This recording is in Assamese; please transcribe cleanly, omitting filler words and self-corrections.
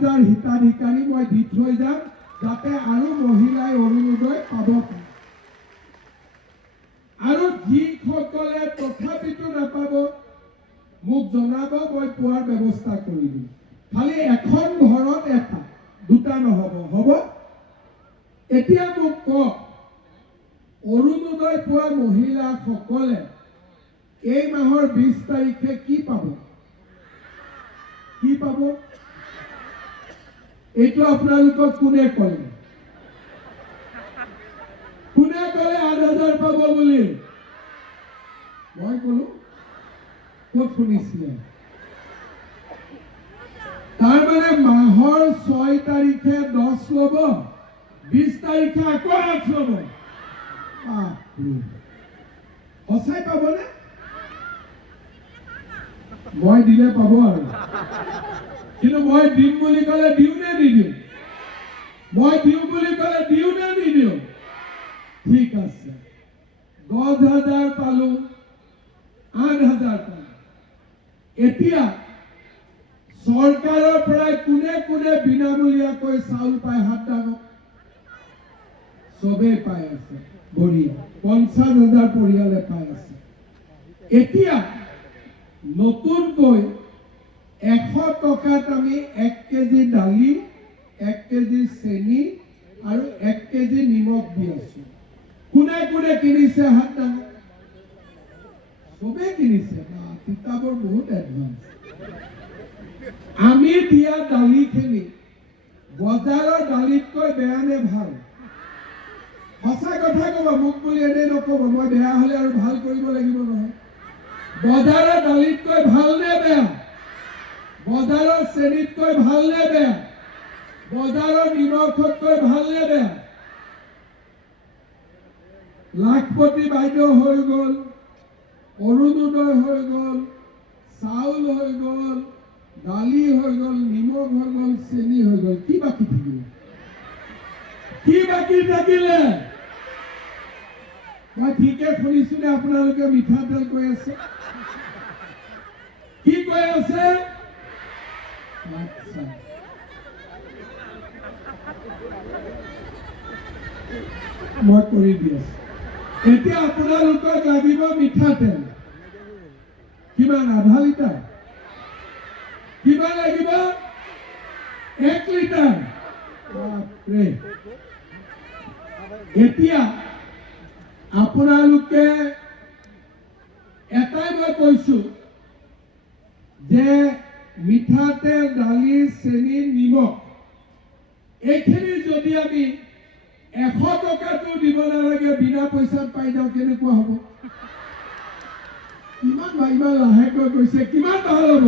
10,000 হিতাধিকাৰী মই দি থৈ যাম যাতে আৰু মহিলাই অৰুণোদয় পাব পাৰে। আৰু যিসকলে তথাপিতো নাপাব মোক জনাব, মই পোৱাৰ ব্যৱস্থা কৰি দিম। খালি এখন ঘৰত এটা, দুটা নহব, হ'ব? এতিয়া মোক কওক, অৰুণোদয় পোৱা মহিলাসকলে এই মাহৰ 20 তাৰিখে কি পাব? কি পাব? এইটো আপোনালোকক কোনে ক'লে? কোনে ক'লে 8,000 পাব বুলি? মই ক'লো? ক'ত শুনিছিলে? তাৰমানে মাহৰ 6 তাৰিখে 10 ল'ব, 20 তাৰিখে আকৌ 8 ল'ব। সঁচাই পাবনে? মই দিলে পাব আৰু, কিন্তু মই দিম বুলি ক'লে দিওঁ নে নিদিওঁ? মই দিওঁ বুলি ক'লে দিওঁ নে নিদিওঁ? ঠিক আছে, 10,000 পালো, 8,000 পালো। এতিয়া চৰকাৰৰ পৰা কোনে কোনে বিনামূলীয়াকৈ চাউল পায়? হাত দাঙক। চবেই পাই আছে, বঢ়িয়া। 50,000 পৰিয়ালে পাই আছে। এতিয়া নতুনকৈ 100 টকাত আমি 1 কেজি দালি, 1 কেজি চেনি আৰু 1 কেজি নিমখ দি আছো। কোনে কোনে কিনিছে? হাত দাঙক। চবেই কিনিছে। কিতাপৰ বহুত এডভান্স। আমি দিয়া দালিখিনি বজাৰৰ দালিতকৈ বেয়া নে ভাল? সঁচা কথা ক'ব, মোক বুলি এনেই নক'ব। মই বেয়া হ'লে আৰু ভাল কৰিব লাগিব নহয়। বজাৰৰ দালিতকৈ ভাল নে বেয়া? বজাৰৰ চেনিতকৈ ভাল নে বেয়া? বজাৰৰ নিমখতকৈ ভাল নে বেয়া? লাখপতি বাইদেউ হৈ গ'ল, অৰুণোদয় হৈ গ'ল, চাউল হৈ গ'ল, দালি হৈ গ'ল, নিমখ হৈ গ'ল, চেনি হৈ গ'ল। কি বাকী থাকিলে? কি বাকী থাকিলে? মই ঠিকে শুনিছো নে? আপোনালোকে মিঠাতেল কৈ আছে? কি কৈ আছে? আচ্ছা, মই কৰি দি আছো। এতিয়া আপোনালোকক লাগিব মিঠাতেল। কিমান? আধা লিটাৰ? কিমান লাগিব? 1 লিটাৰ। বাপৰে। এতিয়া আপোনালোকে এটাই মই কৈছো যে মিঠাতেল, দালি, চেনি, নিমখ এইখিনি যদি আমি 100 টকাটো দিব নালাগে, বিনা পইচাত পাই যাওঁ, কেনেকুৱা হ'ব? ইমান লাহেকৈ কৈছে, কিমান ভাল হ'ব?